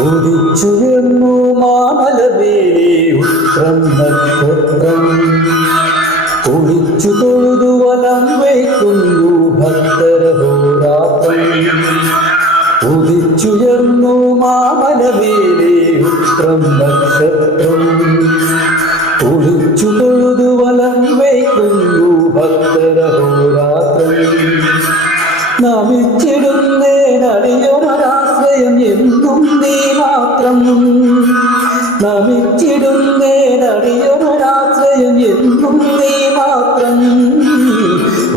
ഉദിച്ചുയർന്നു മാമലവേലി ഉത്രം നക്ഷത്രം. കുളിച്ചു തൊഴുതു വലം വയ്ക്കുന്നു ഭക്തരഹോരാത്രം. ഉദിച്ചുയർന്നു മാമലവേലി ഉത്രം നക്ഷത്രം. കുളിച്ചു തൊഴുതു വലം വയ്ക്കുന്നു ഭക്തരഹോരാത്രം. നമിച്ചിടുന്നേനടിയൊരാശ്രയം എന്നും നീ മാത്രം നമിച്ചിടുന്നേനടിയൊരാശ്രയം എന്നും നീ മാത്രം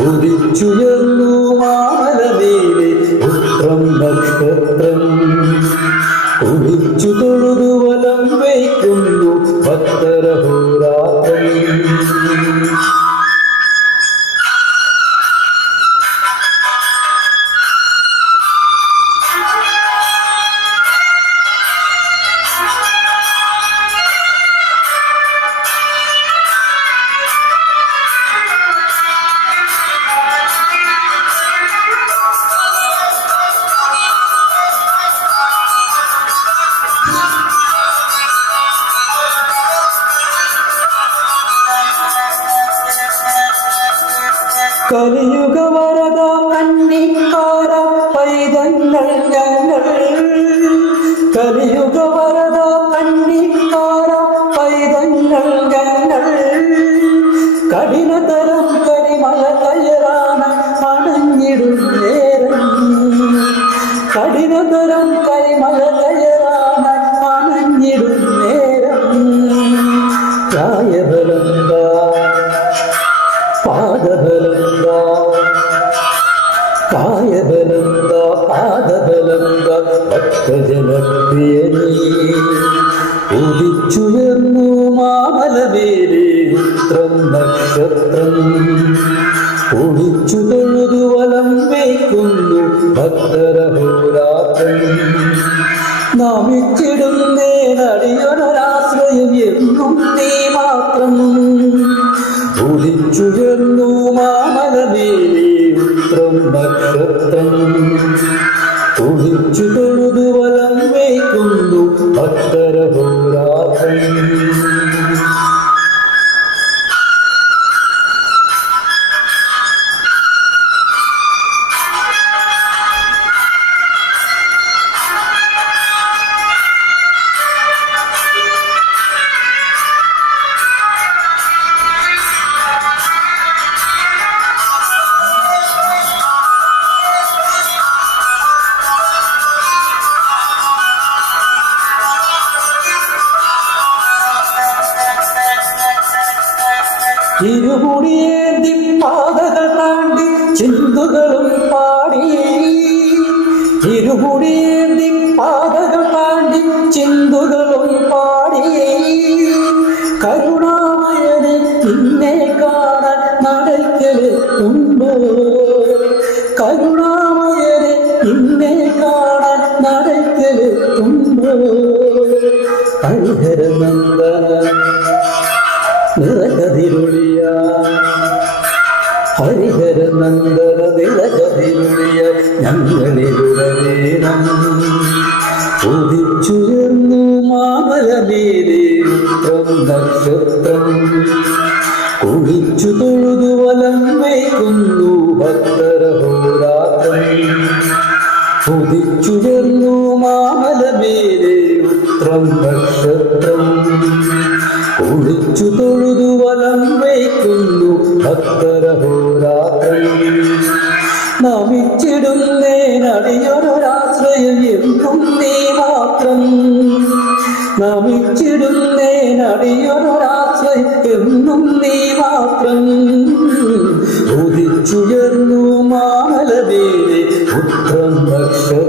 ഉദിച്ചുയർന്നു മാമലമേലെ ഉത്രം നക്ഷത്രം. കുളിച്ചു തൊഴുതുവലം വയ്ക്കുന്നു ഭക്തരഹോരാത്രം കലിയുഗ വരദ കന്നിക്കാര പൈതങ്ങൾ ഞങ്ങൾ കലിയുഗ വരദ കന്നിക്കാര പൈതങ്ങൾ ഞങ്ങൾ കഠിനതരം കരിമല കയറാണ് അണഞ്ഞിടും നേരം കഠിനതരം കരിമല കായബലന്ത പാദബലന്ത ഭക്തജനപ്രിയനീ. ഉദിച്ചുയർന്നു മാമലവേലി ഉത്രം നക്ഷത്രം. ഒളിച്ചു തൊഴുതു വലം വയ്ക്കുന്നു ഭക്തരഹോരാത്രം. നമിച്ചിടുന്നേനടിയൊരാശ്രയം എന്നും നീ മാത്രം. ഉത്രം നക്ഷത്രം ഒളിച്ചു ഇരുമുടിയേന്തി പാതകൾ താണ്ടി ചിന്തുകളും പാടി. ഇരുമുടിയേന്തി പാതകൾ താണ്ടി ചിന്തുകളും പാടി. കരുണാമയനെ പിന്നെ കാണാൻ നടക്കലെത്തുമ്പോ കരുണാമയനെ പിന്നെ കാണാൻ നടക്കലെത്തുമ്പോ ഹരിഹരനന്ദന. നിറകതിരുളിയ ഹരിഹരനന്ദന നിലകതിരുളിയ ഞങ്ങളിലുടവേണം ഉദിച്ചുയർന്നു മാമലമേലെ നക്ഷത്രം കുളിച്ചു തൊഴുതു വലം വയ്ക്കുന്നു ഭക്തരഹോരാത്രം. ഉദിച്ചുയർന്നു മാമലമേലെ നക്ഷത്രം ഭക്തരഹോരാത്രം നമിച്ചിടുന്നേനടിയൊരാശ്രയം എന്നും നീ മാത്രം. നമിച്ചിടുന്നേനടിയൊരാശ്രയം എന്നും നീ മാത്രം. ഉദിച്ചുയർന്നു മാമലവേലെ ഉത്രം നക്ഷത്രം